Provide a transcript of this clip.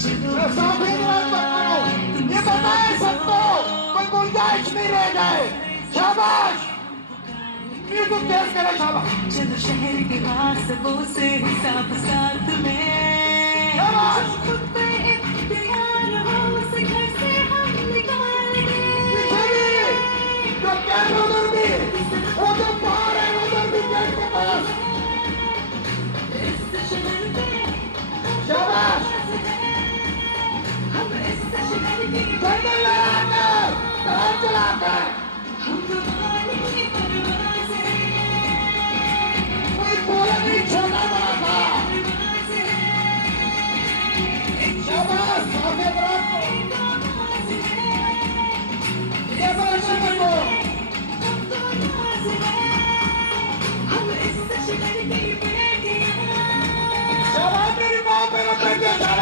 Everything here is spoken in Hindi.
साफिर मत करो, ये बताए सबको कोई गुंजाइश नहीं रह जाए। शाबाश, म्यूजिक तेज करे, शाबाश। चलो शहर के पास वो से हिसाब साथ में, शाबाश। खुद पे इख्तियार हो उस घर से हम निकाल दें। पीछे भी जो गेट उधर भी, वो जो बाहर है उधर भी गेट के पास। इस शहर में शाबाश। हम इस शहर की जंगल लड़ाकर, कार चलाकर, हम तुम्हारी परवाज़ हैं, कोई बोला नहीं छोटा बड़ा था। शाबाश, साफिर बरात को, ये बरात को। हम इस शहर की बेटियां। शाबाश मेरी माँ पे बेटे।